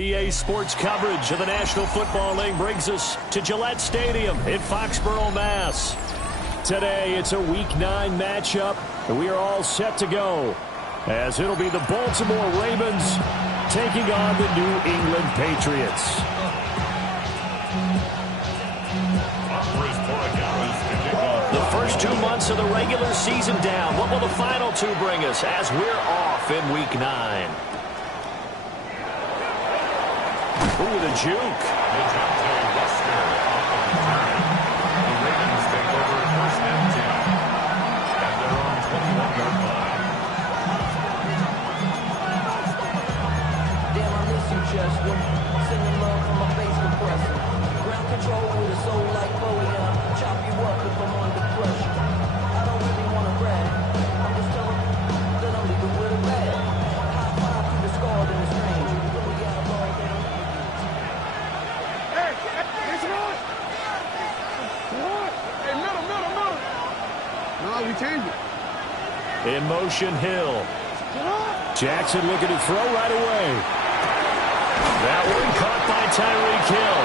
EA Sports coverage of the National Football League brings us to Gillette Stadium in Foxborough, Mass. Today, it's a Week 9 matchup, and we are all set to go, as it'll be the Baltimore Ravens taking on the New England Patriots. The first 2 months of the regular season down. What will the final 2 bring us as we're off in Week 9? Ooh, the juke. The Ravens take over first and 10 at their own 21-yard line. Damn, I miss you, Chester. Singing love from my bass compressor. Ground control with a soul like Bowie. Chop you up if I'm under pressure. I don't really want to brag. I'm just telling you that I'm leaving with a bag. High five to the scarred in the strange. We got all day. No, we changed it. In motion, Hill. Jackson looking to throw right away. That one caught by Tyreek Hill.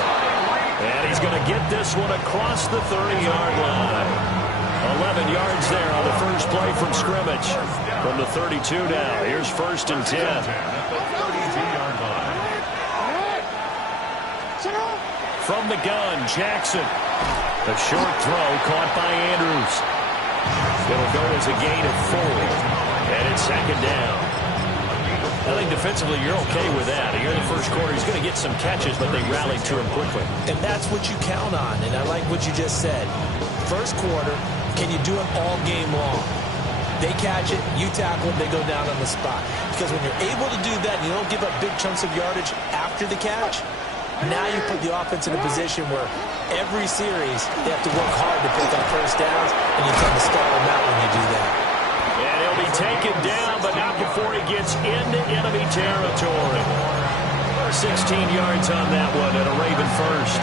And he's going to get this one across the 30-yard line. 11 yards there on the first play from scrimmage. From the 32 now. Here's first and 10. From the gun, Jackson. A short throw caught by Andrews. It'll go as a gain of 4. And it's second down. I think defensively you're okay with that. Here in the first quarter, he's going to get some catches, but they rallied to him quickly. And that's what you count on, and I like what you just said. First quarter, can you do it all game long? They catch it, you tackle it, they go down on the spot. Because when you're able to do that and you don't give up big chunks of yardage after the catch, now you put the offense in a position where every series they have to work hard to pick up first downs, and you tend to stall them out when you do that. And he'll be taken down, but not before he gets into enemy territory. 16 yards on that one, and a Raven first.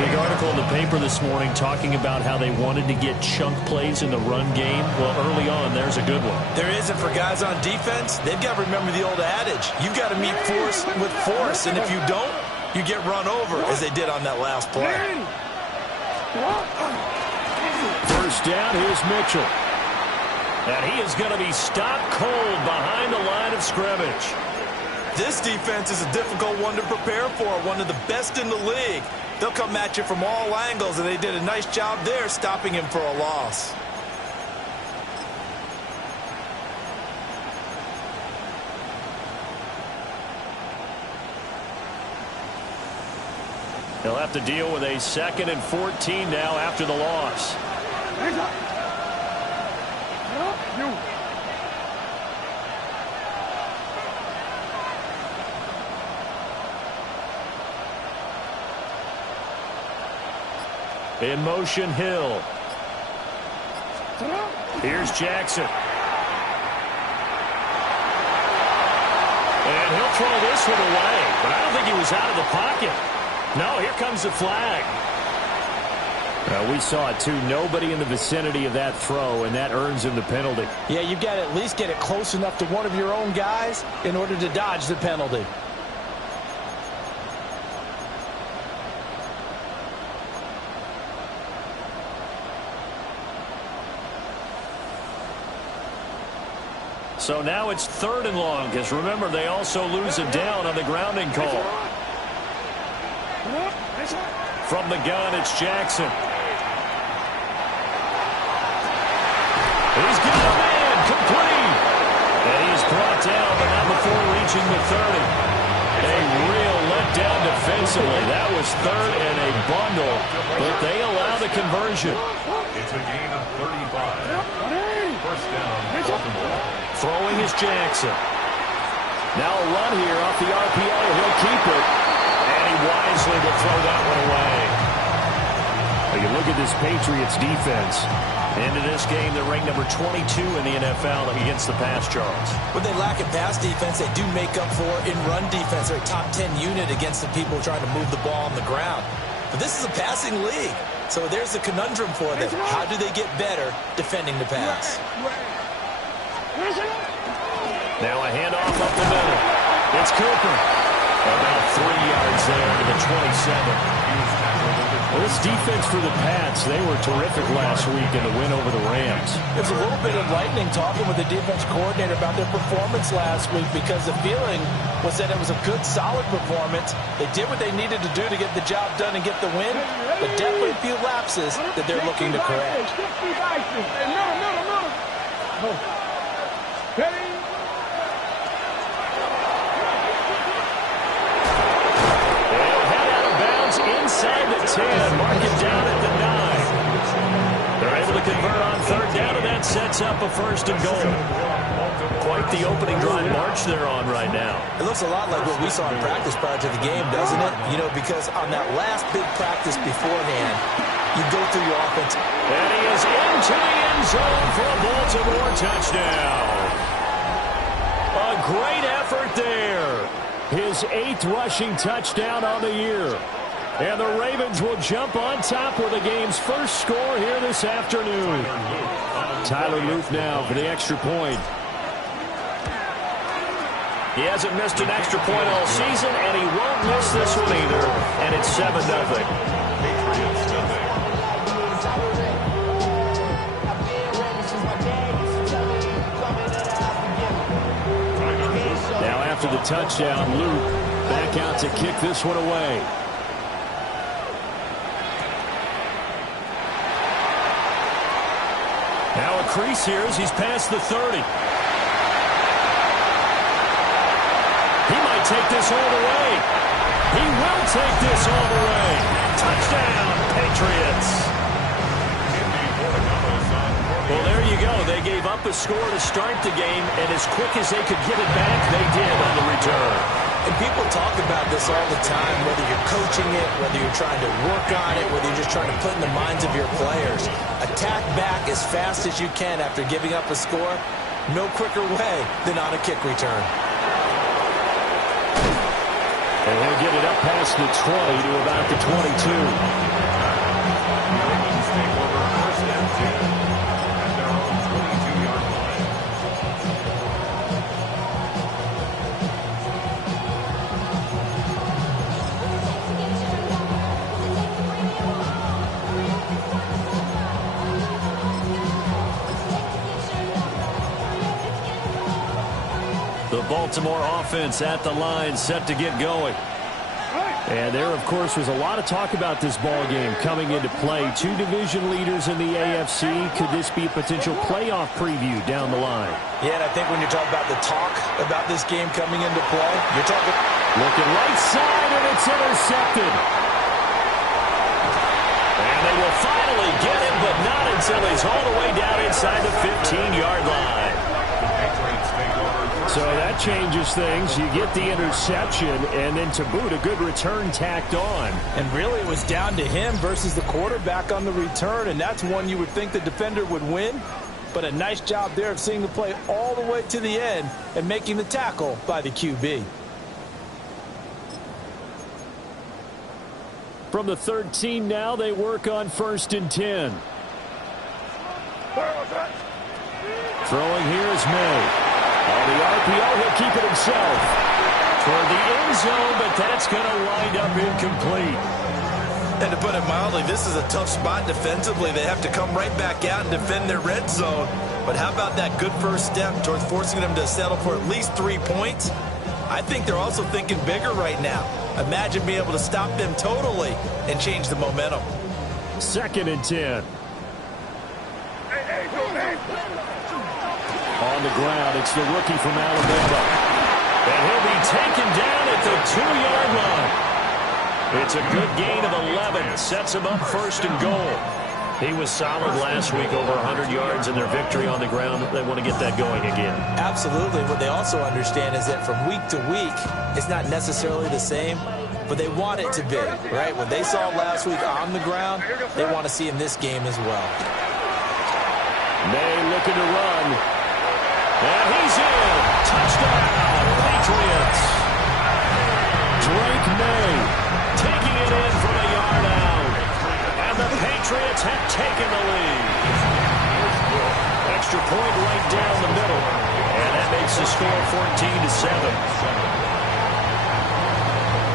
Big article in the paper this morning talking about how they wanted to get chunk plays in the run game. Well, early on, there's a good one. There is, and for guys on defense, they've got to remember the old adage. You've got to meet force with force, and if you don't, you get run over, as they did on that last play. First down, here's Mitchell. And he is going to be stopped cold behind the line of scrimmage. This defense is a difficult one to prepare for, one of the best in the league. They'll come at you from all angles, and they did a nice job there stopping him for a loss. They'll have to deal with a 2nd and 14 now after the loss. In motion, Hill. Here's Jackson. And he'll throw this one away, but I don't think he was out of the pocket. No, here comes the flag. We saw it, too. Nobody in the vicinity of that throw, and that earns him the penalty. Yeah, you've got to at least get it close enough to one of your own guys in order to dodge the penalty. So now it's 3rd and long, because remember, they also lose it down on the grounding call. From the gun, it's Jackson. He's got a man, complete. And he's brought down, but not before reaching the 30. A real letdown defensively. That was 3rd and a bundle, but they allow the conversion. It's a gain of 35. First down, Baltimore. Throwing is Jackson. Now a run here off the RPO. He'll keep it. And he wisely will throw that one away. Well, you look at this Patriots defense. Into this game, they're ranked number 22 in the NFL against the pass, Charles. When they lack in pass defense, they do make up for in run defense. They're a top 10 unit against the people trying to move the ball on the ground. But this is a passing league. So there's the conundrum for them. How do they get better defending the pass? Now a handoff up the middle. It's Cooper. About 3 yards there to the 27. Well, this defense for the Pats, they were terrific last week in the win over the Rams. It was a little bit enlightening talking with the defense coordinator about their performance last week, because the feeling was that it was a good, solid performance. They did what they needed to do to get the job done and get the win, but definitely a few lapses that they're looking to correct. Inside the 10, mark it down at the 9. They're able to convert on third down, and that sets up a first and goal. Quite the opening drive march they're on right now. It looks a lot like what we saw in practice prior to the game, doesn't it? You know, because on that last big practice beforehand, you go through your offense. And he is into the end zone for a Baltimore touchdown. A great effort there. His 8th rushing touchdown on the year. And the Ravens will jump on top with the game's first score here this afternoon. Tyler Luke now for the extra point. He hasn't missed an extra point all season, and he won't miss this one either. And it's 7-0. Now after the touchdown, Luke back out to kick this one away. Now a crease here as he's past the 30. He might take this all the way. He will take this all the way. Touchdown, Patriots. Well, there you go. They gave up a score to start the game, and as quick as they could get it back, they did on the return. And people talk about this all the time, whether you're coaching it, whether you're trying to work on it, whether you're just trying to put in the minds of your players. Attack back as fast as you can after giving up a score. No quicker way than on a kick return. And he'll get it up past the 20 to about the 22. Take over first and 10 at their own 22-yard line. The Baltimore offense at the line, set to get going. And there, of course, was a lot of talk about this ball game coming into play. 2 division leaders in the AFC. Could this be a potential playoff preview down the line? Yeah, and I think when you talk about the talk about this game coming into play, you're talking... Looking right side, and it's intercepted. And they will finally get him, but not until he's all the way down inside the 15-yard line. So that changes things. You get the interception, and then to boot, a good return tacked on. And really, it was down to him versus the quarterback on the return, and that's one you would think the defender would win. But a nice job there of seeing the play all the way to the end and making the tackle by the QB. From the 13 now, they work on 1st and 10. Throwing here is May. On the RPO, he'll keep it himself. Toward the end zone, but that's going to wind up incomplete. And to put it mildly, this is a tough spot defensively. They have to come right back out and defend their red zone. But how about that good first step towards forcing them to settle for at least 3 points? I think they're also thinking bigger right now. Imagine being able to stop them totally and change the momentum. 2nd and 10. On the ground, it's the rookie from Alabama. And he'll be taken down at the 2-yard line. It's a good gain of 11. Sets him up 1st and goal. He was solid last week, over 100 yards in their victory on the ground. They want to get that going again. Absolutely. What they also understand is that from week to week, it's not necessarily the same, but they want it to be, right? What they saw last week on the ground, they want to see in this game as well. May looking to run. And he's in. Touchdown, Patriots. Drake May taking it in from a yard out. And the Patriots have taken the lead. Extra point right down the middle. And that makes the score 14-7.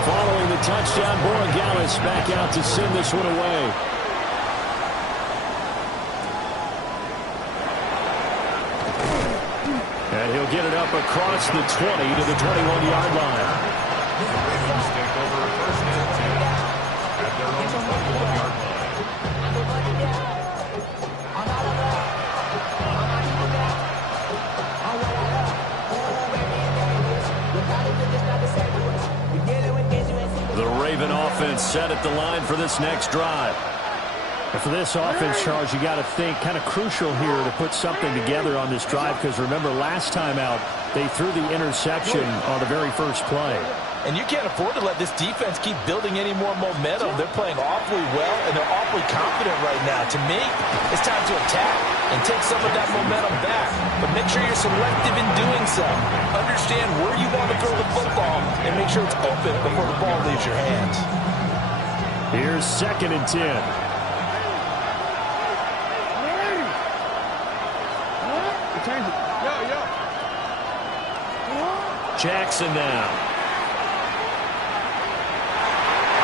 Following the touchdown, Borregales back out to send this one away. And he'll get it up across the 20 to the 21-yard line. The Ravens take over first and 10 at their own 21-yard line. The Raven offense set at the line for this next drive. And for this offense, Charles, you got to think kind of crucial here to put something together on this drive, because remember last time out they threw the interception on the very first play. And you can't afford to let this defense keep building any more momentum. They're playing awfully well, and they're awfully confident right now. To me, it's time to attack and take some of that momentum back. But make sure you're selective in doing so. Understand where you want to throw the football and make sure it's open before the ball leaves your hands. Here's 2nd and 10. Jackson now.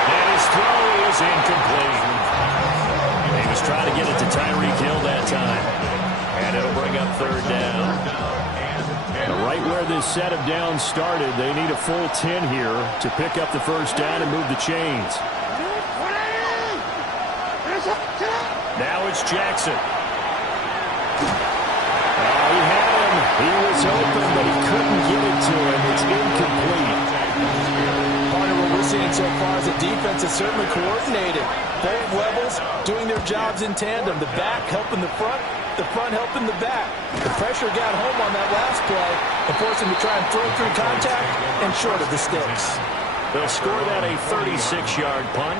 And his throw is incomplete. He was trying to get it to Tyreek Hill that time. And it'll bring up 3rd down. Right where this set of downs started, they need a full 10 here to pick up the 1st down and move the chains. Now it's Jackson. He had him. He was open, but he couldn't get it to him. It's incomplete. Part of what we're seeing so far is the defense is certainly coordinated. Both levels doing their jobs in tandem. The back helping the front helping the back. The pressure got home on that last play and forced him to try and throw through contact and short of the sticks. They'll score that a 36-yard punt,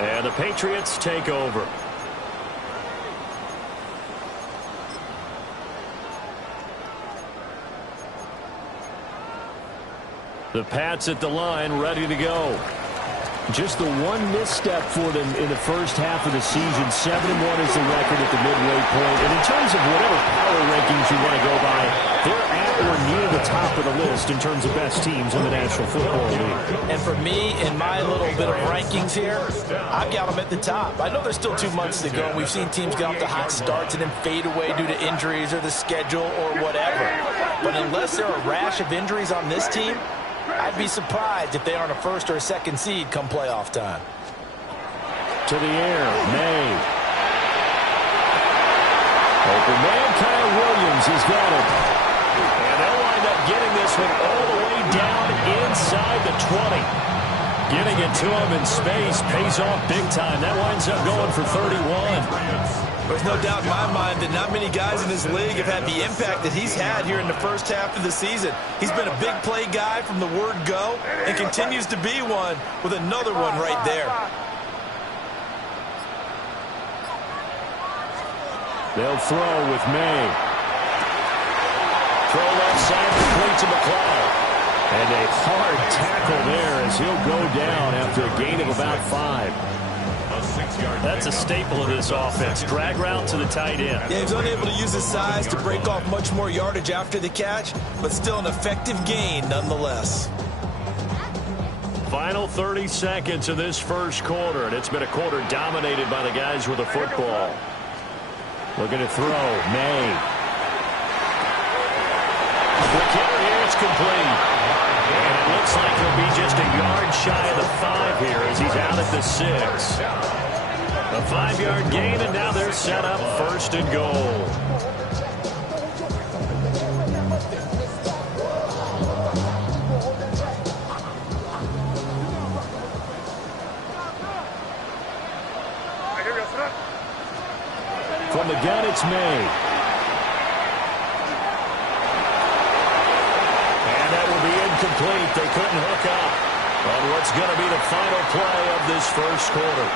and the Patriots take over. The Pats at the line, ready to go. Just the one misstep for them in the first half of the season. 7-1 is the record at the midway point. And in terms of whatever power rankings you want to go by, they're at or near the top of the list in terms of best teams in the National Football League. And for me, in my little bit of rankings here, I've got them at the top. I know there's still 2 months to go. We've seen teams get off to hot starts and then fade away due to injuries or the schedule or whatever. But unless there are a rash of injuries on this team, I'd be surprised if they aren't a 1st or a 2nd seed come playoff time. To the air, May. Open man, Kyle Williams has got it. And they'll wind up getting this one all the way down inside the 20. Getting it to him in space pays off big time. That winds up going for 31. There's no doubt in my mind that not many guys in this league have had the impact that he's had here in the first half of the season. He's been a big play guy from the word go and continues to be one with another one right there. They'll throw with May. Throw left side, complete to McLeod. And a hard tackle there as he'll go down after a gain of about 5. That's a staple of this offense. Drag route to the tight end. Yeah, he was unable to use his size to break off much more yardage after the catch, but still an effective gain nonetheless. Final 30 seconds of this first quarter, and it's been a quarter dominated by the guys with the football. Looking to throw, May. The carry here is complete. And it looks like he'll be just a yard shy of the 5 here as he's out at the 6. A 5-yard gain, and now they're set up 1st and goal. From the gun, it's May. And that will be incomplete. They couldn't hook up on what's going to be the final play of this first quarter.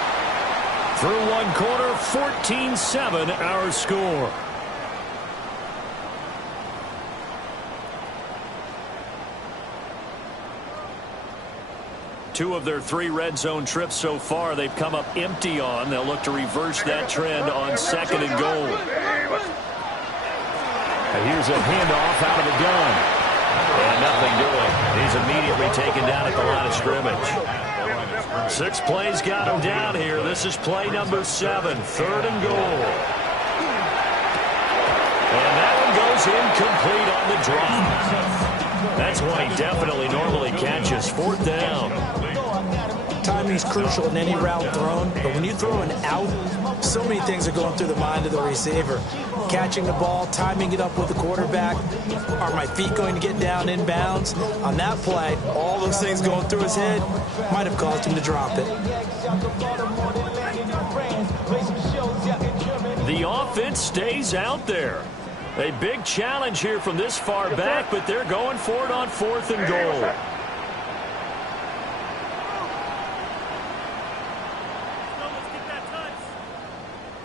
Through one quarter, 14-7 our score. Two of their 3 red zone trips so far, they've come up empty on. They'll look to reverse that trend on 2nd and goal. And here's a handoff out of the gun. And nothing doing. he's immediately taken down at the line of scrimmage. 6 plays got him down here. This is play number 7, 3rd and goal. And that one goes incomplete on the drop. That's why he definitely normally catches 4th down. Timing is crucial in any route thrown, but when you throw an out, so many things are going through the mind of the receiver. Catching the ball, timing it up with the quarterback. Are my feet going to get down in bounds? On that play, all those things going through his head might have caused him to drop it. The offense stays out there. A big challenge here from this far back, but they're going for it on 4th and goal.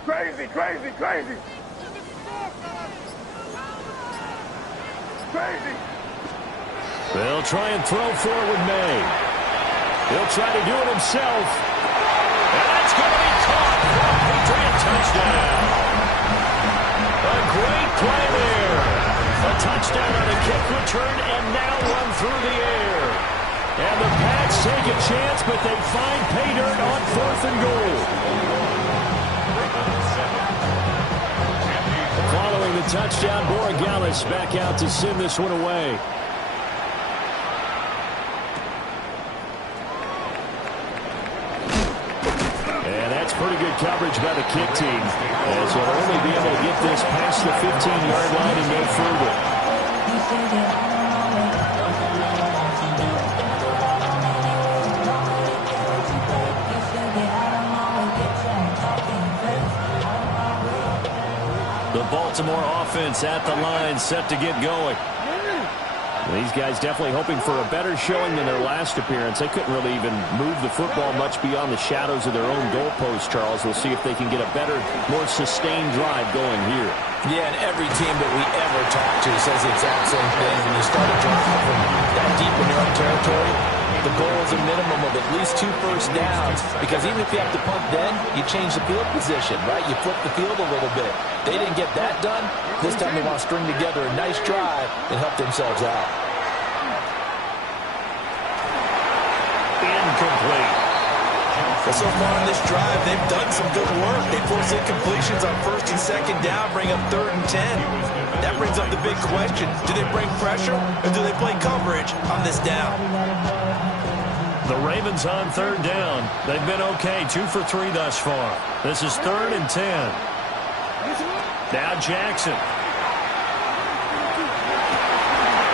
Crazy, crazy, crazy. Crazy. They'll try and throw forward May. He'll try to do it himself. And that's going to be caught for a Patriot touchdown. A great play there. A touchdown on a kick return and now run through the air. And the Pats take a chance, but they find pay dirt on 4th and goal. Following the touchdown, Borregales back out to send this one away. And that's pretty good coverage by the kick team, as he'll only be able to get this past the 15-yard line and no further. The Baltimore offense at the line, set to get going. These guys definitely hoping for a better showing than their last appearance. They couldn't really even move the football much beyond the shadows of their own goalpost, Charles. We'll see if they can get a better, more sustained drive going here. Yeah, and every team that we ever talk to says the exact same thing. When you start a drive from that deep in your own territory, the goal is a minimum of at least 2 first downs, because even if you have to punt then, you change the field position, right? You flip the field a little bit. They didn't get that done. This time they want to string together a nice drive and help themselves out. Incomplete. But so far in this drive, they've done some good work. They force incompletions on 1st and 2nd down, bring up 3rd and 10. That brings up the big question. Do they bring pressure, or do they play coverage on this down? The Ravens on 3rd down. They've been okay, 2 for 3 thus far. This is 3rd and 10. Now Jackson.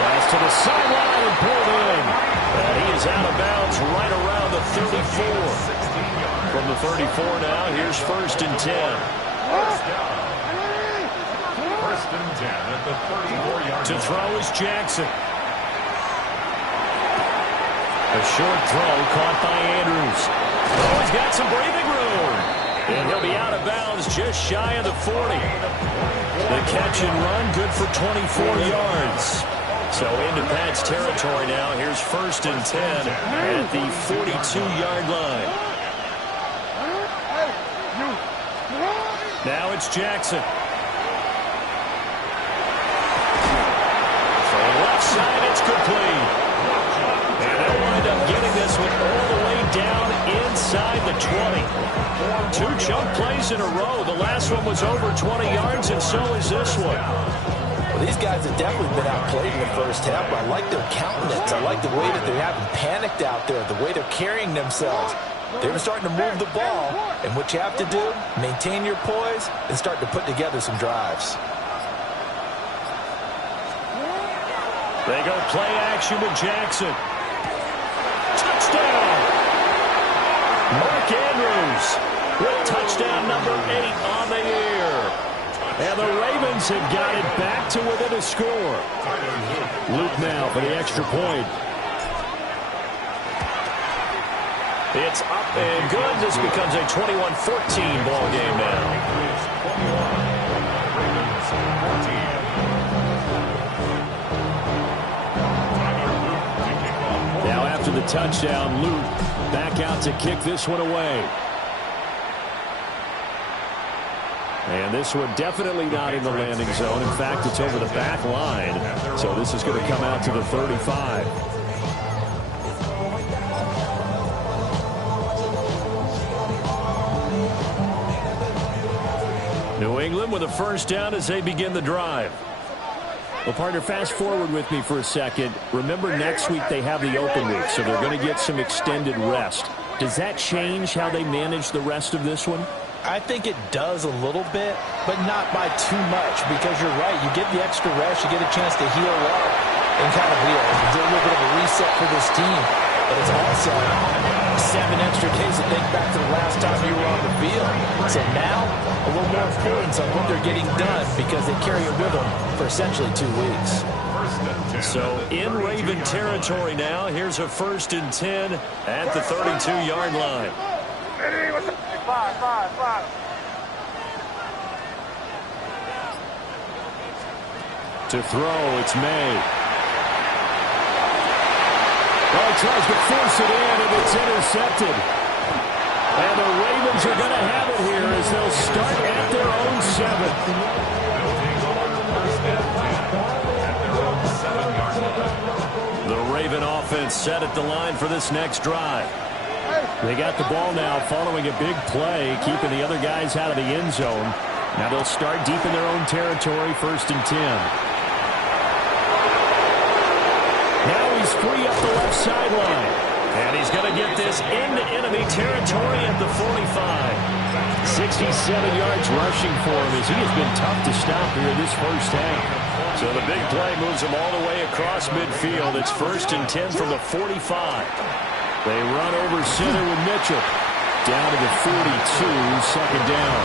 Pass to the sideline and pulled in. And he is out of bounds right around the 34. From the 34 now, here's 1st and 10. First and 10 at the 34-yard line. To throw is Jackson. A short throw caught by Andrews. Oh, he's got some breathing room. And he'll be out of bounds just shy of the 40. The catch and run good for 24 yards. So into Pat's territory now. Here's 1st and 10 at the 42-yard line. Now it's Jackson. So left side, it's complete. And they'll wind up getting this one all the way down inside the 20. 2 chunk plays in a row. The last one was over 20 yards, and so is this one. Well, these guys have definitely been outplayed in the first half, but I like their countenance. I like the way that they haven't panicked out there, the way they're carrying themselves. They're starting to move the ball, and what you have to do, maintain your poise and start to put together some drives. They go play action with Jackson. Touchdown! Mark Andrews with touchdown number 8 on the year. And the Ravens have got it back to within a score. Luke now for the extra point. It's up and good. This becomes a 21-14 ball game now. Now after the touchdown, Luke back out to kick this one away. And this one definitely not in the landing zone. In fact, it's over the back line. So this is going to come out to the 35. England with a first down as they begin the drive. Well, partner, fast forward with me for a second. Remember, next week they have the open week, so they're going to get some extended rest. Does that change how they manage the rest of this one? I think it does a little bit, but not by too much, because you're right. You get the extra rest, you get a chance to heal up and kind of do a little bit of a reset for this team. But it's also 7 extra days to think back to the last time you were on the field. So now, a little more importance on what they're getting done because they carry it with them for essentially 2 weeks. So in Raven territory now, here's a 1st and 10 at the 32-yard line. Five. To throw, it's May. Oh, tries to force it in, and it's intercepted. And the Ravens are going to have it here as they'll start at their own 7. The Raven offense set at the line for this next drive. They got the ball now following a big play, keeping the other guys out of the end zone. Now they'll start deep in their own territory, 1st and 10. Now he's free up the left sideline. And he's going to get this into enemy territory at the 45. 67 yards rushing for him as he has been tough to stop here this first half. So the big play moves him all the way across midfield. It's 1st and 10 from the 45. They run over center with Mitchell. Down to the 42, 2nd down.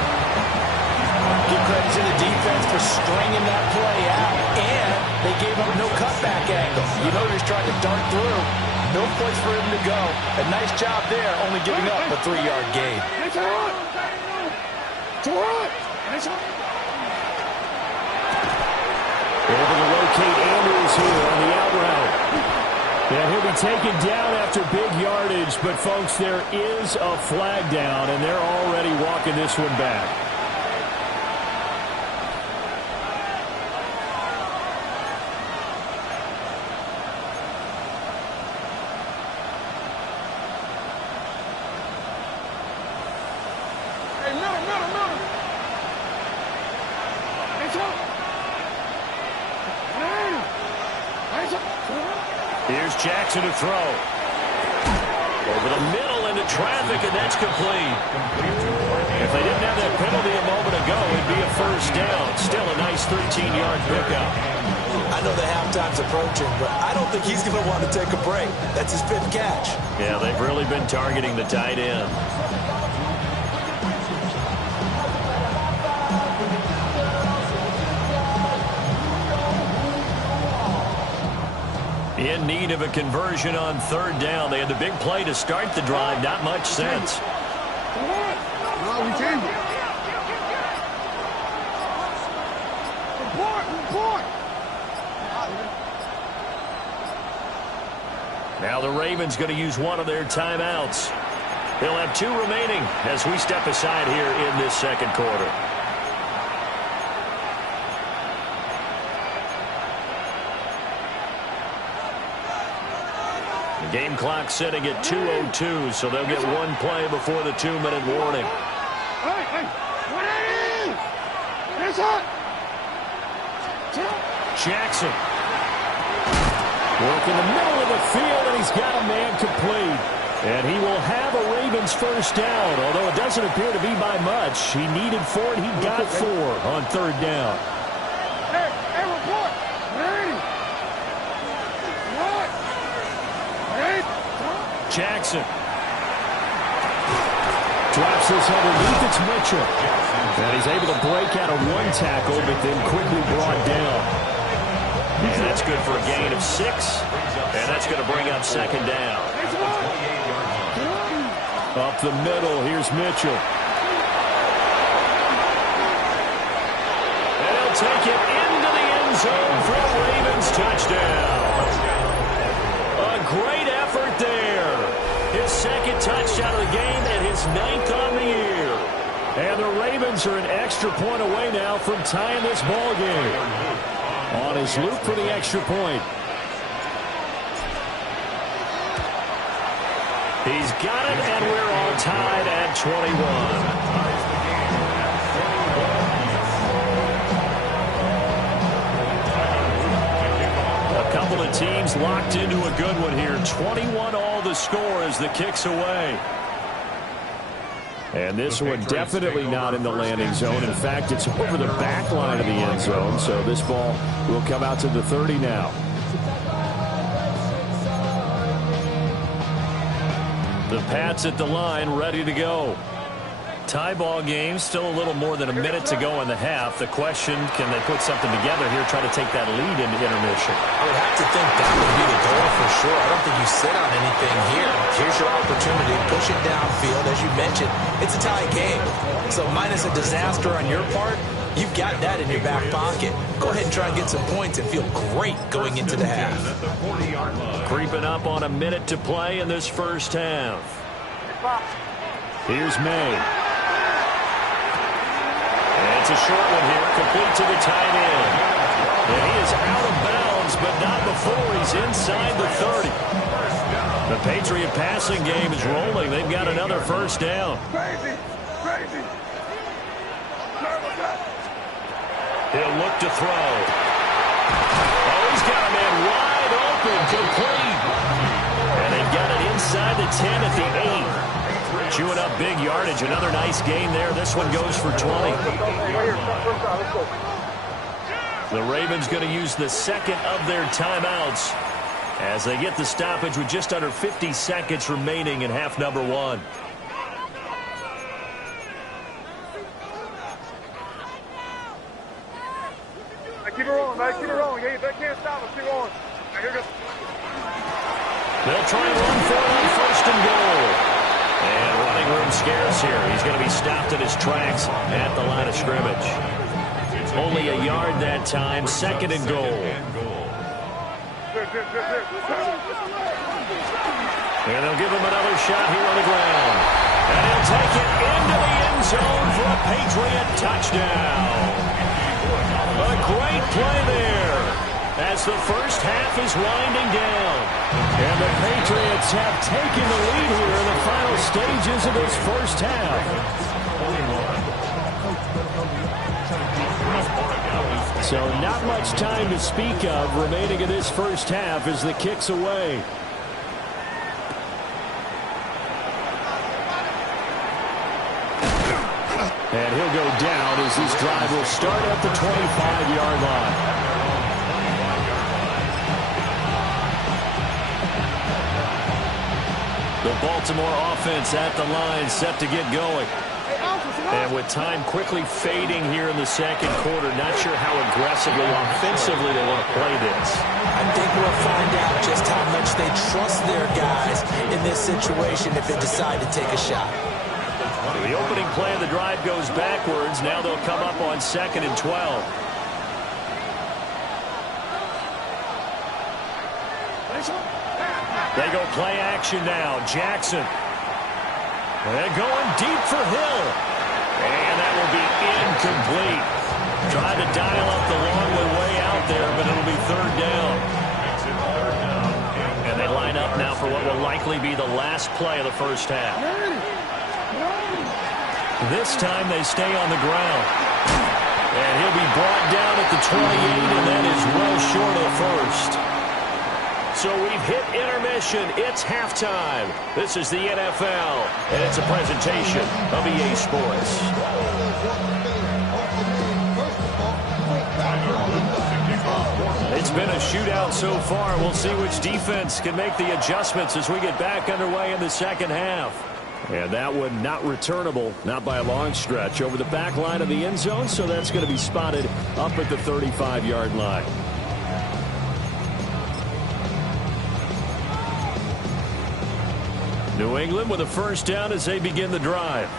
Give credit to the defense for stringing that play out, and they gave up no cutback angle. You know he's trying to dart through. No place for him to go. A nice job there, only giving up a 3-yard gain. Able to locate Andrews here on the out route. And he'll be taken down after big yardage, but folks, there is a flag down, and they're already walking this one back. Here's Jackson to throw. Over the middle into traffic, and that's complete. If they didn't have that penalty a moment ago, it'd be a first down. Still a nice 13-yard pickup. I know the halftime's approaching, but I don't think he's going to want to take a break. That's his 5th catch. Yeah, they've really been targeting the tight end. In need of a conversion on 3rd down. They had the big play to start the drive. Not much sense. Now the Ravens going to use one of their timeouts. They'll have 2 remaining as we step aside here in this 2nd quarter. Game clock setting at 2:02, so they'll get 1 play before the 2-minute warning. Jackson. Work in the middle of the field, and he's got a man complete. And he will have a Ravens first down, although it doesn't appear to be by much. He needed 4, and he got 4 on 3rd down. Jackson. Drops this underneath. It's Mitchell. And he's able to break out of 1 tackle, but then quickly brought down. And that's good for a gain of 6. And that's going to bring up 2nd down. Up the middle, here's Mitchell. And he'll take it into the end zone for a Ravens touchdown. A great effort there. His 2nd touchdown of the game and his 9th on the year. And the Ravens are an extra point away now from tying this ball game. On his loop for the extra point. He's got it, and we're all tied at 21. teams locked into a good one here. 21 all the score as the kick's away. And this one definitely not in the landing zone. In fact, it's over the back line of the end zone. So this ball will come out to the 30 now. The Pats at the line, ready to go. Tie ball game, still a little more than a minute to go in the half. The question, can they put something together here, try to take that lead into intermission? I would have to think that would be the goal for sure. I don't think you sit on anything here. Here's your opportunity. Push it downfield. As you mentioned, it's a tie game. So minus a disaster on your part, you've got that in your back pocket. Go ahead and try and get some points and feel great going into the half. Creeping up on a minute to play in this first half. Here's May. It's a short one here, complete to the tight end. And he is out of bounds, but not before he's inside the 30. The Patriot passing game is rolling. They've got another first down. Crazy. He'll look to throw. Oh, he's got a man wide open, complete. And they've got it inside the 10 at the 8. Chewing up big yardage. Another nice gain there. This one goes for 20. The Ravens going to use the second of their timeouts as they get the stoppage with just under 50 seconds remaining in half number 1. Keep it rolling, man. Keep it rolling. They can't stop us. Keep on. They'll try and run for it on first and goal. And running room scarce here. He's going to be stopped in his tracks at the line of scrimmage. Only a yard that time. Second and goal. And they'll give him another shot here on the ground. And he'll take it into the end zone for a Patriot touchdown. A great play there as the first half is winding down. And the Patriots have taken the lead here in the final stages of this first half. So not much time to speak of remaining in this first half as the kick's away. And he'll go down as this drive will start at the 25-yard line. The Baltimore offense at the line, set to get going. And with time quickly fading here in the second quarter, not sure how aggressively, offensively they want to play this. I think we'll find out just how much they trust their guys in this situation if they decide to take a shot. The opening play of the drive goes backwards. Now they'll come up on 2nd and 12. They go play action now. Jackson. And going deep for Hill. And that will be incomplete. Trying to dial up the long way out there, but it'll be third down. And they line up now for what will likely be the last play of the first half. This time they stay on the ground. And he'll be brought down at the 28, and that is well short of first. So we've hit intermission. It's halftime. This is the NFL, and it's a presentation of EA Sports. It's been a shootout so far. We'll see which defense can make the adjustments as we get back underway in the second half. And that one not returnable, not by a long stretch, over the back line of the end zone, so that's going to be spotted up at the 35-yard line. New England with a first down as they begin the drive.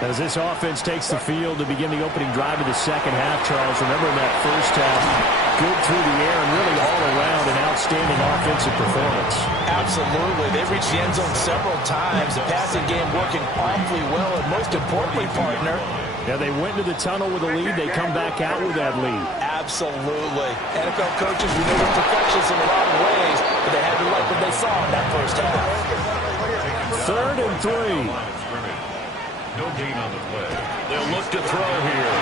As this offense takes the field to begin the opening drive of the second half, Charles, remember in that first half, good through the air and really all around an outstanding offensive performance. Absolutely. They've reached the end zone several times. The passing game working awfully well, and most importantly, partner, yeah, they went into the tunnel with a lead. They come back out with that lead. Absolutely. NFL coaches, we know they're perfectionists in a lot of ways, but they had to like what they saw in that first half. 3rd and 3. No gain on the play. They'll look to throw here.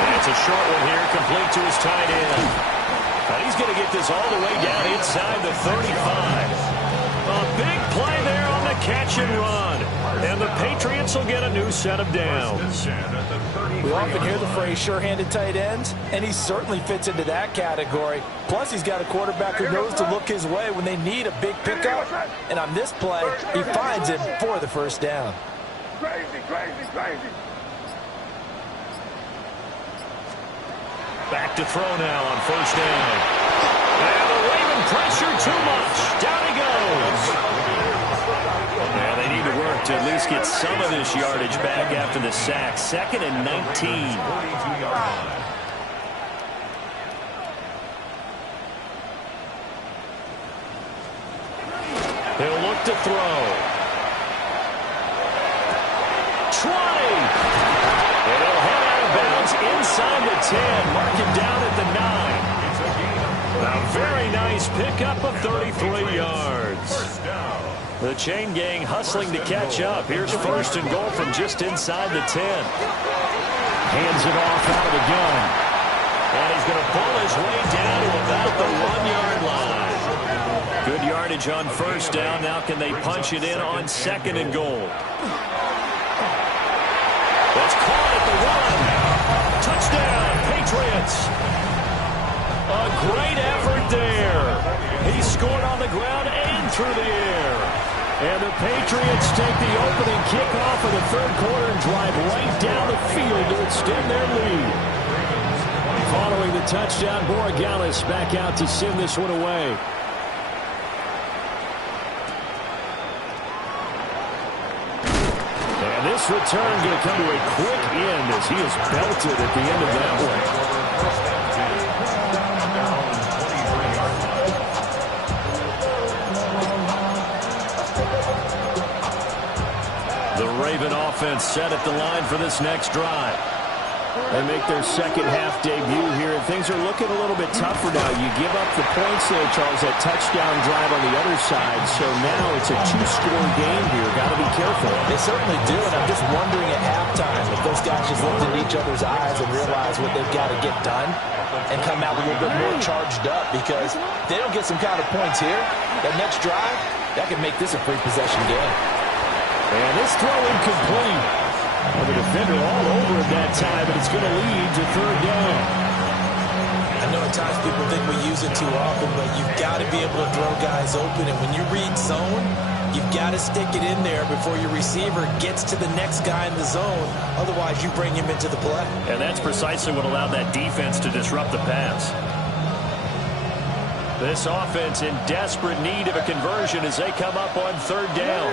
And it's a short one here, complete to his tight end. And he's going to get this all the way down inside the 35. A big play there on the catch and run. And the Patriots will get a new set of downs. We often hear the phrase sure-handed tight ends, and he certainly fits into that category. Plus, he's got a quarterback who knows to look his way when they need a big pickup. And on this play, he finds him for the first down. Crazy. Back to throw now on first down. And the Raven pressure too much. Down he goes. Yeah, they need to work to at least get some of this yardage back after the sack. 2nd and 19. He'll look to throw. 20. And he'll head out of bounds inside the 10. Mark him down at the 9. A very nice pickup of 33 yards. The chain gang hustling to catch up. Here's 1st and goal from just inside the 10. Hands it off out of the gun. And he's going to pull his way down to about the 1-yard line. Good yardage on first down. Now can they punch it in on 2nd and goal? That's caught at the 1. Touchdown, Patriots. A great effort there. He scored on the ground and through the air. And the Patriots take the opening kickoff of the 3rd quarter and drive right down the field to extend their lead. Following the touchdown, Borregales back out to send this one away. And this return going to come to a quick end as he is belted at the end of that one. The Raven offense set at the line for this next drive. They make their second half debut here, and things are looking a little bit tougher now. You give up the points there, Charles, that touchdown drive on the other side. So now it's a 2-score game here. Got to be careful. They certainly do, and I'm just wondering at halftime if those guys just looked into each other's eyes and realize what they've got to get done and come out a little bit more charged up, because if they don't get some kind of points here, that next drive, that could make this a free-possession game. And this throw incomplete. Well, the defender all over it that time, but it's going to lead to 3rd down. I know at times people think we use it too often, but you've got to be able to throw guys open. And when you read zone, you've got to stick it in there before your receiver gets to the next guy in the zone. Otherwise, you bring him into the play. And that's precisely what allowed that defense to disrupt the pass. This offense in desperate need of a conversion as they come up on 3rd down.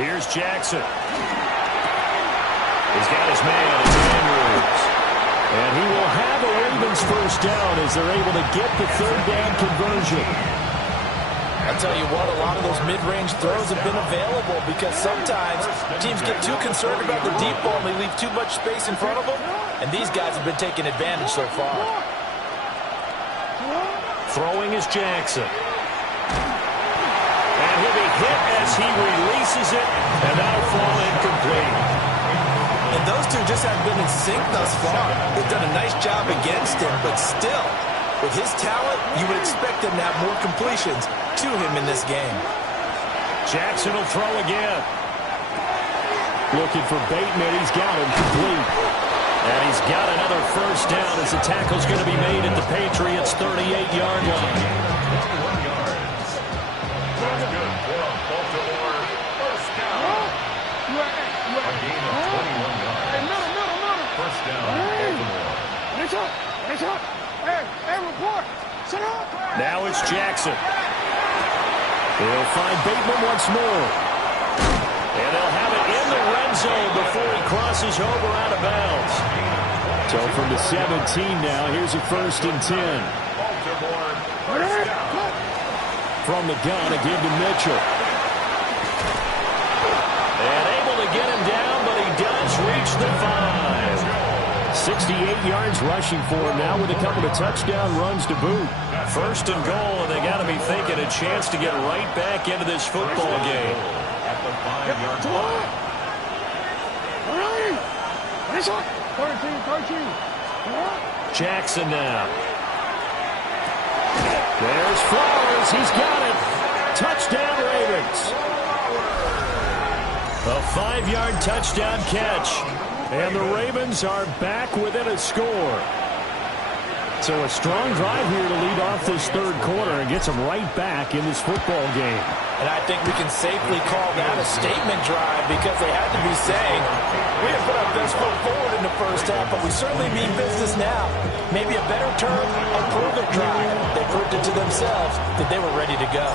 Here's Jackson. He's got his man. It's Andrews. And he will have a Ravens first down as they're able to get the 3rd down conversion. I'll tell you what, a lot of those mid-range throws have been available because sometimes teams get too concerned about the deep ball and they leave too much space in front of them, and these guys have been taking advantage so far. Throwing is Jackson. And he'll be hit as he releases it, and that'll fall incomplete. And those two just haven't been in sync thus far. They've done a nice job against him, but still, with his talent, you would expect him to have more completions to him in this game. Jackson will throw again. Looking for Bateman. He's got him complete. And he's got another first down as the tackle's going to be made at the Patriots' 38-yard line. 21 yards. That's good for a Baltimore first down. A gain of 21 yards. First down, Baltimore. Hey, report. Sit up. Now it's Jackson. They'll find Bateman once more. And they'll have it in the red zone before he crosses over out of bounds. So from the 17 now, here's a 1st and 10. Baltimore first down. From the gun, a give to Mitchell. And able to get him down, but he does reach the 5. 68 yards rushing for him now with a couple of touchdown runs to boot. First and goal, and they got to be thinking a chance to get right back into this football game. At the 5-yard line. All right. 13. Jackson now. There's Flowers. He's got it. Touchdown, Ravens. A 5-yard touchdown catch. And the Ravens are back within a score. So a strong drive here to lead off this third quarter and gets them right back in this football game. And I think we can safely call that a statement drive because they had to be saying, we have put our best foot forward in the first half, but we certainly mean business now. Maybe a better term, a prove-it drive. They proved it to themselves that they were ready to go.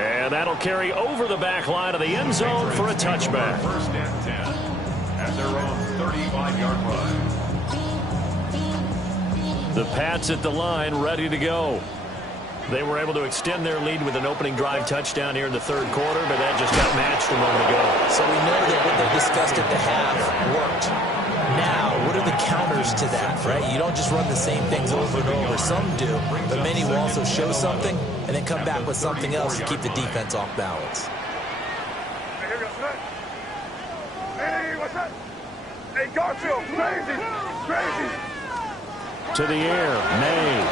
And that'll carry over the back line of the end zone for a touchback. First and 10 at their own 35-yard line. The Pats at the line, ready to go. They were able to extend their lead with an opening drive touchdown here in the third quarter, but that just got matched a moment ago. So we know that what they discussed at the half worked. Now, what are the counters to that, right? You don't just run the same things over and over. Some do, but many will also show something and then come back with something else to keep the defense off balance. Hey, here we go. Hey, what's that? Hey, Garfield, crazy, crazy. To the air, May.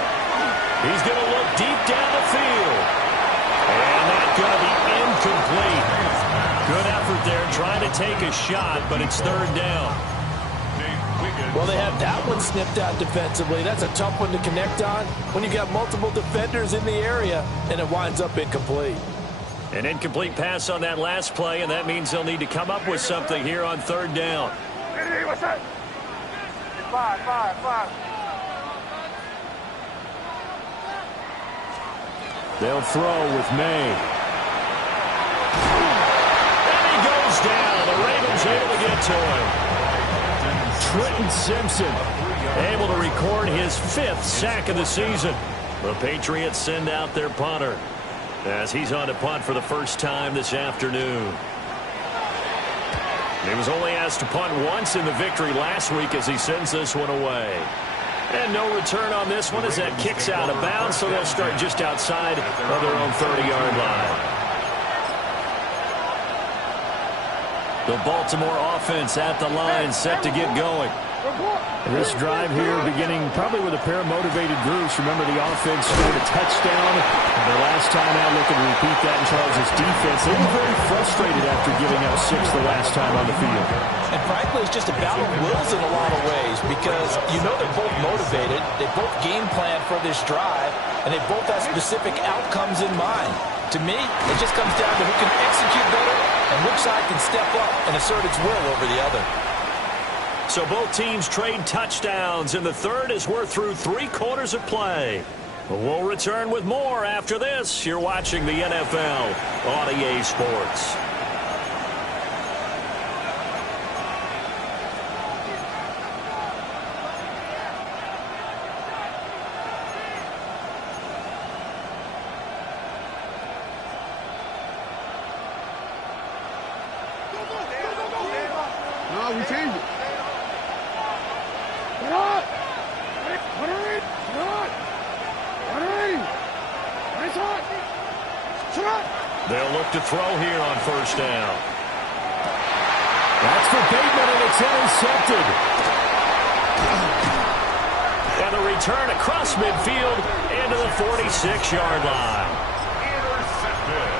He's going to look deep down the field. And that's going to be incomplete. Good effort there trying to take a shot, but it's third down. Well, they have that one snipped out defensively. That's a tough one to connect on when you've got multiple defenders in the area, and it winds up incomplete. An incomplete pass on that last play, and that means they'll need to come up with something here on third down. Hey, what's that? Five. They'll throw with May. And he goes down. The Ravens able to get to him. Trenton Simpson able to record his 5th sack of the season. The Patriots send out their punter as he's on to punt for the first time this afternoon. He was only asked to punt once in the victory last week as he sends this one away. And no return on this one as that kicks out of bounds, so they'll start just outside of their own 30-yard line. The Baltimore offense at the line, set to get going. This drive here beginning probably with a pair of motivated groups. Remember, the offense scored a touchdown. Their last time out, looking to repeat that in Charles' defense. They were very frustrated after giving up 6 the last time on the field. And frankly, it's just a battle of wills in a lot of ways because you know they're both motivated. They both game plan for this drive, and they both have specific outcomes in mind. To me, it just comes down to who can execute better and which side can step up and assert its will over the other. So both teams trade touchdowns in the third as we're through 3 quarters of play. We'll return with more after this. You're watching the NFL on EA Sports. No, we changed it. They'll look to throw here on first down. That's for Bateman, and it's intercepted. And the return across midfield into the 46-yard line. Intercepted.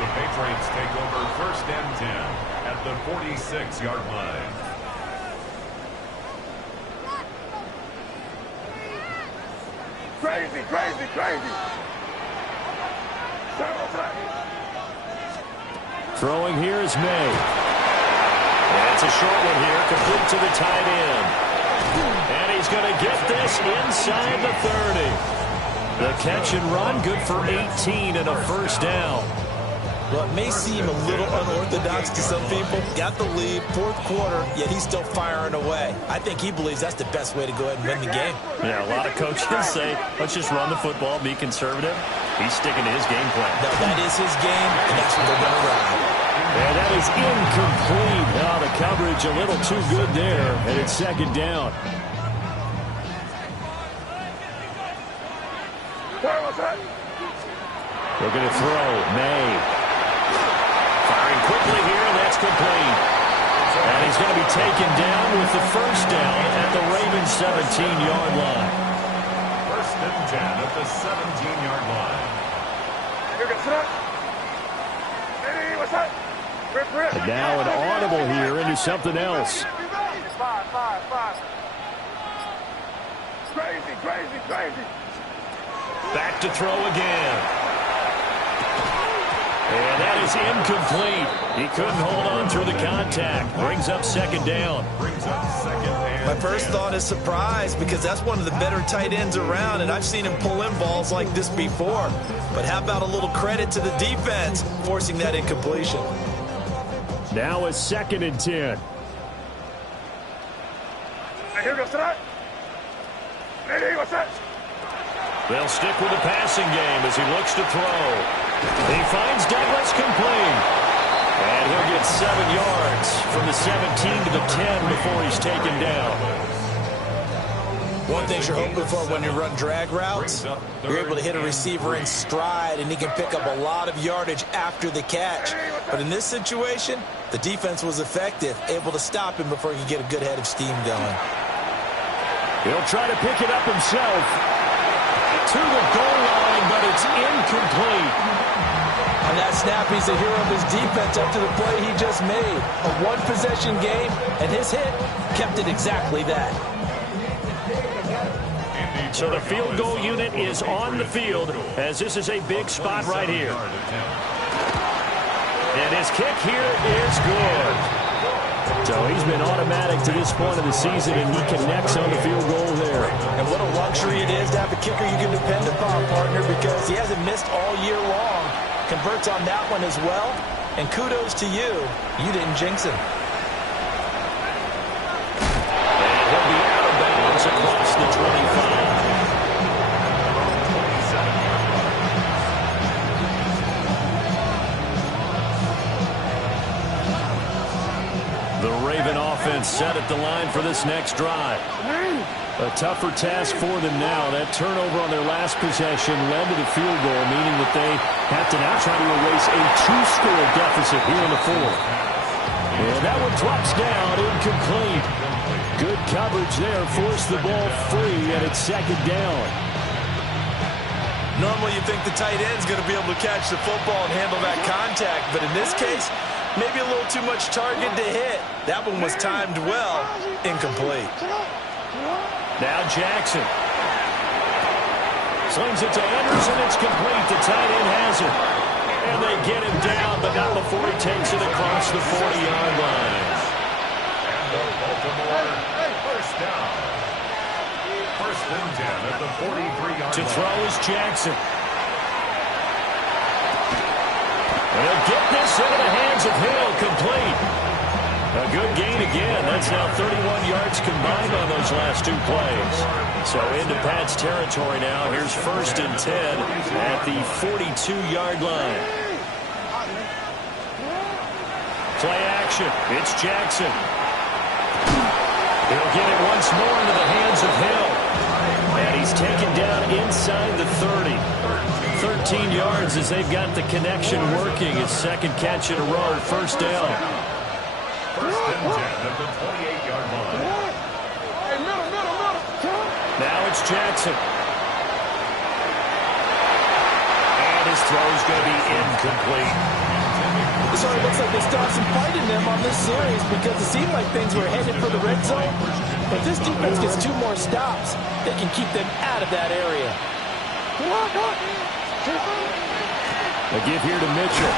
The Patriots take over first and 10 at the 46-yard line. Crazy. Throwing here is May. That's a short one here, complete to the tight end. And he's going to get this inside the 30. The catch and run, good for 18 and a first down. Well, it may seem a little unorthodox to some people. Got the lead, fourth quarter, yet he's still firing away. I think he believes that's the best way to go ahead and win the game. Yeah, a lot of coaches say, let's just run the football, be conservative. He's sticking to his game plan. No, that is his game, and that's what they're going to run. And that is incomplete. Now the coverage a little too good there, and it's second down. Looking to throw, May. Firing quickly here, and that's complete. And he's going to be taken down with the first down at the Ravens 17-yard line. First and 10 at the 17-yard line. And now an audible here into something else. Crazy. Back to throw again. And that is incomplete. He couldn't hold on through the contact. Brings up second down. My first thought is surprise, because that's one of the better tight ends around, and I've seen him pull in balls like this before. But how about a little credit to the defense forcing that incompletion? Now a 2nd and 10. They'll stick with the passing game as he looks to throw. He finds Douglas complete. And he'll get 7 yards from the 17 to the 10 before he's taken down. One thing you're hoping for when you run drag routes, you're able to hit a receiver in stride, and he can pick up a lot of yardage after the catch. But in this situation, the defense was effective, able to stop him before he could get a good head of steam going. He'll try to pick it up himself. To the goal line, but it's incomplete. On that snap, he's a hero of his defense after the play he just made. A one-possession game, and his hit kept it exactly that. So the field goal unit is on the field, as this is a big spot right here. And his kick here is good. So he's been automatic to this point of the season, and he connects on the field goal there. And what a luxury it is to have a kicker you can depend upon, partner, because he hasn't missed all year long. Converts on that one as well, and kudos to you. You didn't jinx him. And he'll be out of bounds across the 25. The Raven offense set at the line for this next drive. A tougher task for them now. That turnover on their last possession led to the field goal, meaning that they have to now try to erase a 2-score deficit here in the 4th. And that one drops down, incomplete. Good coverage there, forced the ball free, and it's 2nd down. Normally you think the tight end's going to be able to catch the football and handle that contact, but in this case, maybe a little too much target to hit. That one was timed well, incomplete. Now Jackson. Slings it to Anderson. It's complete. The tight end has it. And they get him down, but not before he takes it across the 40-yard line. And the Baltimore first down. First and 10 at the 43-yard line. To throw is Jackson. And he'll get this into the hands of Hill. Complete. A good gain again. That's now 31 yards combined on those last 2 plays. So into Pat's territory now. Here's first and 10 at the 42-yard line. Play action. It's Jackson. He'll get it once more into the hands of Hill. And he's taken down inside the 30. 13 yards as they've got the connection working. His 2nd catch in a row. First down. First and 10 at the 28-yard line. Now it's Jackson. And his throw's going to be incomplete. So it looks like they still have some fight in them on this series, because it seemed like things were headed for the red zone. But if this defense gets 2 more stops, they can keep them out of that area. A give here to Mitchell.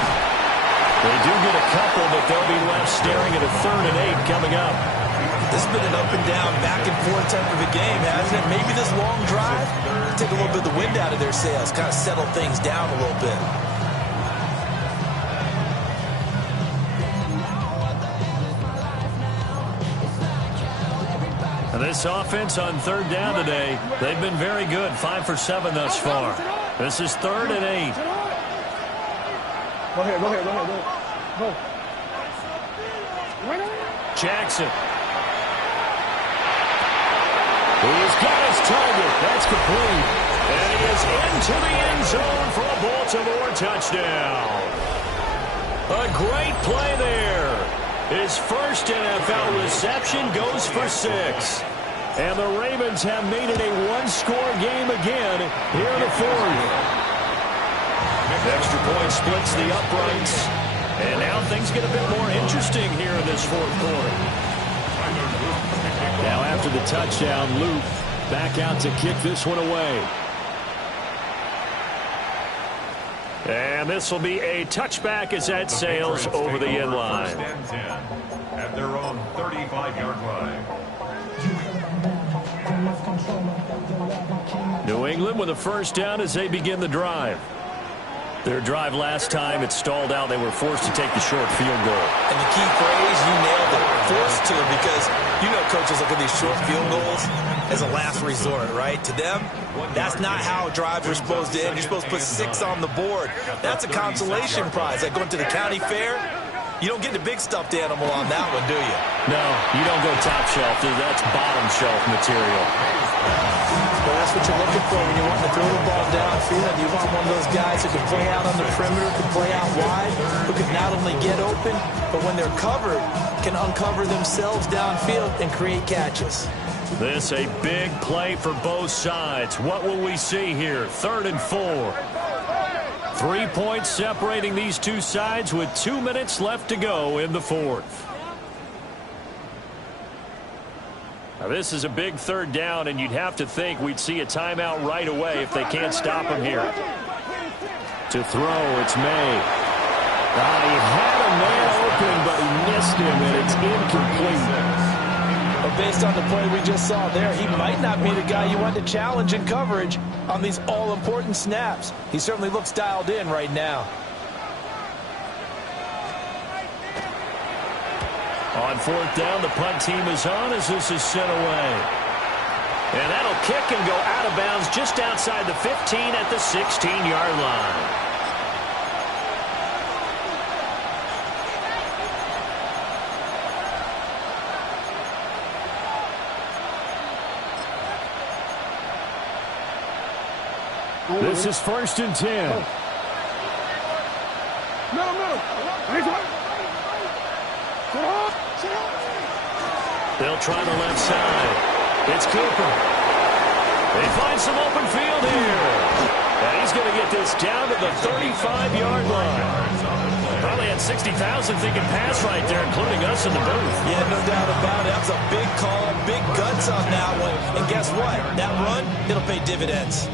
They do get a couple, but they'll be left staring at a 3rd and 8 coming up. This has been an up and down, back and forth type of a game, hasn't it? Maybe this long drive take a little bit of the wind out of their sails, kind of settle things down a little bit. This offense on 3rd down today, they've been very good. 5 for 7 thus far. This is 3rd and 8. Go ahead. Go. Jackson. He's got his target. That's complete. And he is into the end zone for a Baltimore touchdown. A great play there. His first NFL reception goes for 6. And the Ravens have made it a one-score game again here in the fourth. Extra point splits the uprights. And now things get a bit more interesting here in this fourth quarter. Now after the touchdown, Luke back out to kick this one away. And this will be a touchback as that sails over the end line. First and 10 at their own 35-yard line. New England with a first down as they begin the drive. Their drive last time, it stalled out. They were forced to take the short field goal. And the key phrase, you nailed it, forced to, because you know coaches look at these short field goals as a last resort, right? To them, that's not how drives are supposed to end. You're supposed to put 6 on the board. That's a consolation prize. Like going to the county fair, you don't get the big stuffed animal on that one, do you? No, you don't go top shelf. That's bottom shelf material. Well, that's what you're looking for when you're wanting to throw the ball downfield. You want one of those guys who can play out on the perimeter, can play out wide, who can not only get open, but when they're covered, can uncover themselves downfield and create catches. This a big play for both sides. What will we see here? 3rd and 4. 3 points separating these two sides with 2 minutes left to go in the fourth. Now this is a big 3rd down, and you'd have to think we'd see a timeout right away if they can't stop him here. To throw, it's May. He had a man open, but he missed him, and it's incomplete. But based on the play we just saw there, he might not be the guy you want to challenge in coverage on these all-important snaps. He certainly looks dialed in right now. On 4th down, the punt team is on as this is sent away. And that'll kick and go out of bounds just outside the 15 at the 16-yard line. This is 1st and 10. They'll try the left side. It's Cooper. They find some open field here. And he's going to get this down to the 35-yard line. Probably had 60,000 thinking pass right there, including us in the booth. Yeah, no doubt about it. That was a big call, big guts on that one. And guess what? That run, it'll pay dividends.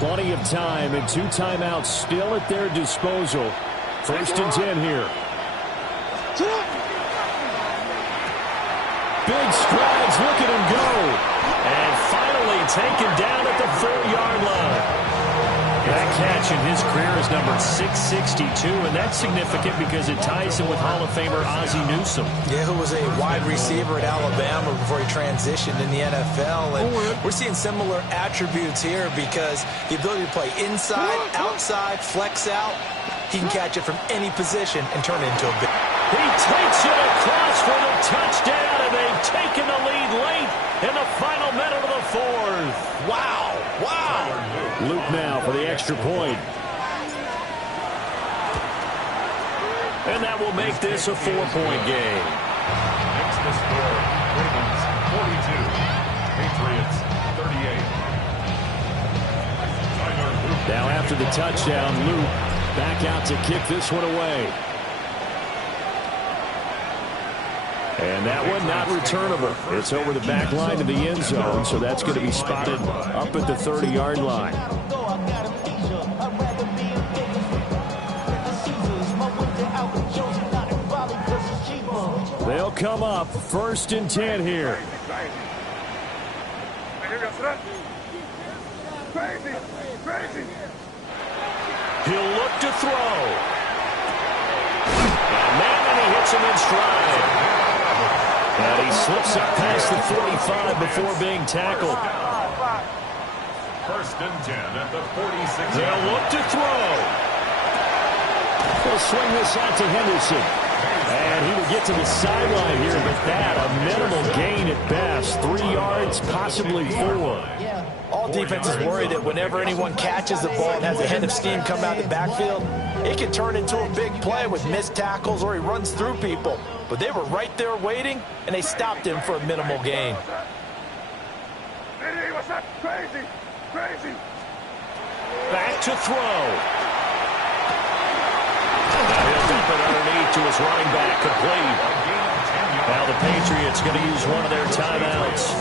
Plenty of time and 2 timeouts still at their disposal. 1st and 10 here. Big strides, look at him go. And finally taken down at the 4-yard line. That catch in his career is number 662, and that's significant because it ties him with Hall of Famer Ozzie Newsome. Yeah, who was a wide receiver at Alabama before he transitioned in the NFL. And we're seeing similar attributes here because the ability to play inside, outside, flex out, he can catch it from any position and turn it into a big. He takes it across for the touchdown, and they've taken the lead late in the final minute of the fourth. Wow, wow. Luke now for the extra point. And that will make this a 4-point game. Next to score, Ravens 42, Patriots 38. Now after the touchdown, Luke back out to kick this one away. And that one not returnable. It's over the back line to the end zone, so that's going to be spotted up at the 30-yard line. They'll come up 1st and 10 here. He'll look to throw. And he hits him in stride. And he slips up past the 45 before being tackled. 1st and 10 at the 46. They'll look to throw. They'll swing this out to Henderson. And And he will get to the sideline here, but that, a minimal gain at best. 3 yards, possibly 4. All defenses worry that whenever anyone catches the ball and has a head of steam come out of the backfield, it can turn into a big play with missed tackles or he runs through people. But they were right there waiting, and they stopped him for a minimal gain. What's that? Crazy! Crazy! Back to throw. Now he'll dump it underneath to his running back, complete. Now the Patriots going to use one of their timeouts,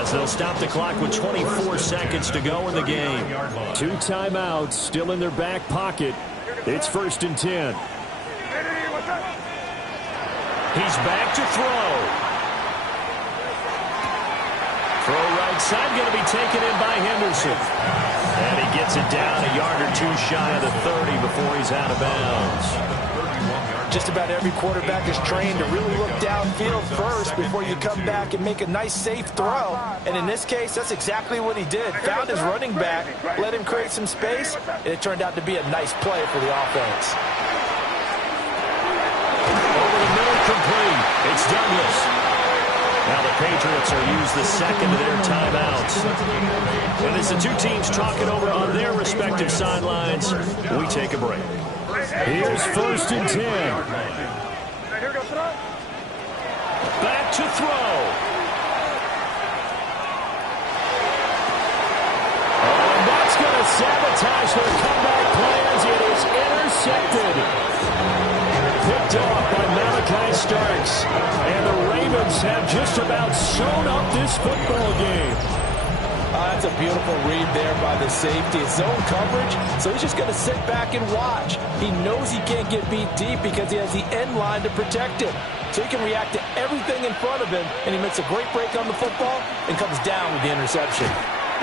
as they'll stop the clock with 24 seconds to go in the game. 2 timeouts still in their back pocket. It's 1st and 10. He's back to throw. Throw right side, going to be taken in by Henderson. And he gets it down a yard or 2 shy of the 30 before he's out of bounds. Just about every quarterback is trained to really look downfield first before you come back and make a nice, safe throw. And in this case, that's exactly what he did. Found his running back, let him create some space, and it turned out to be a nice play for the offense. Over the middle, complete. It's Douglas. Now the Patriots are used the second of their timeouts. And as the two teams talk it over on their respective sidelines, we take a break. Here's 1st and 10. Back to throw. And that's going to sabotage their comeback plans. It is intercepted. Picked off by Malachi Starks. And the Ravens have just about sewn up this football game. That's a beautiful read there by the safety. It's zone coverage, so he's just going to sit back and watch. He knows he can't get beat deep because he has the end line to protect him. So he can react to everything in front of him, and he makes a great break on the football and comes down with the interception.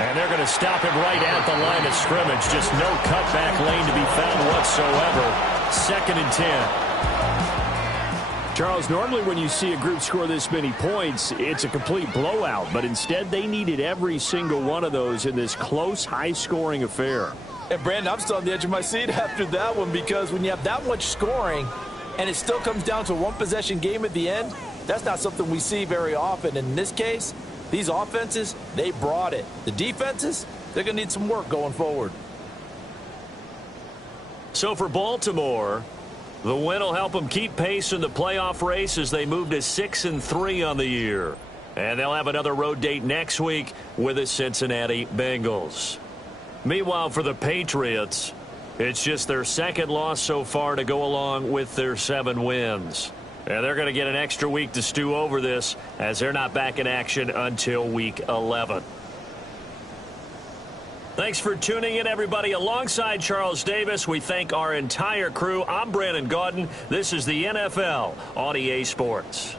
And they're going to stop him right at the line of scrimmage. Just no cutback lane to be found whatsoever. 2nd and 10. Charles, normally when you see a group score this many points, it's a complete blowout. But instead, they needed every single one of those in this close, high-scoring affair. And, Brandon, I'm still on the edge of my seat after that one because when you have that much scoring and it still comes down to a one-possession game at the end, that's not something we see very often. And in this case, these offenses, they brought it. The defenses, they're going to need some work going forward. So for Baltimore, the win will help them keep pace in the playoff race as they move to 6-3 on the year. And they'll have another road date next week with the Cincinnati Bengals. Meanwhile, for the Patriots, it's just their 2nd loss so far to go along with their 7 wins. And they're going to get an extra week to stew over this as they're not back in action until week 11. Thanks for tuning in, everybody. Alongside Charles Davis, we thank our entire crew. I'm Brandon Gaudin. This is the NFL on EA Sports.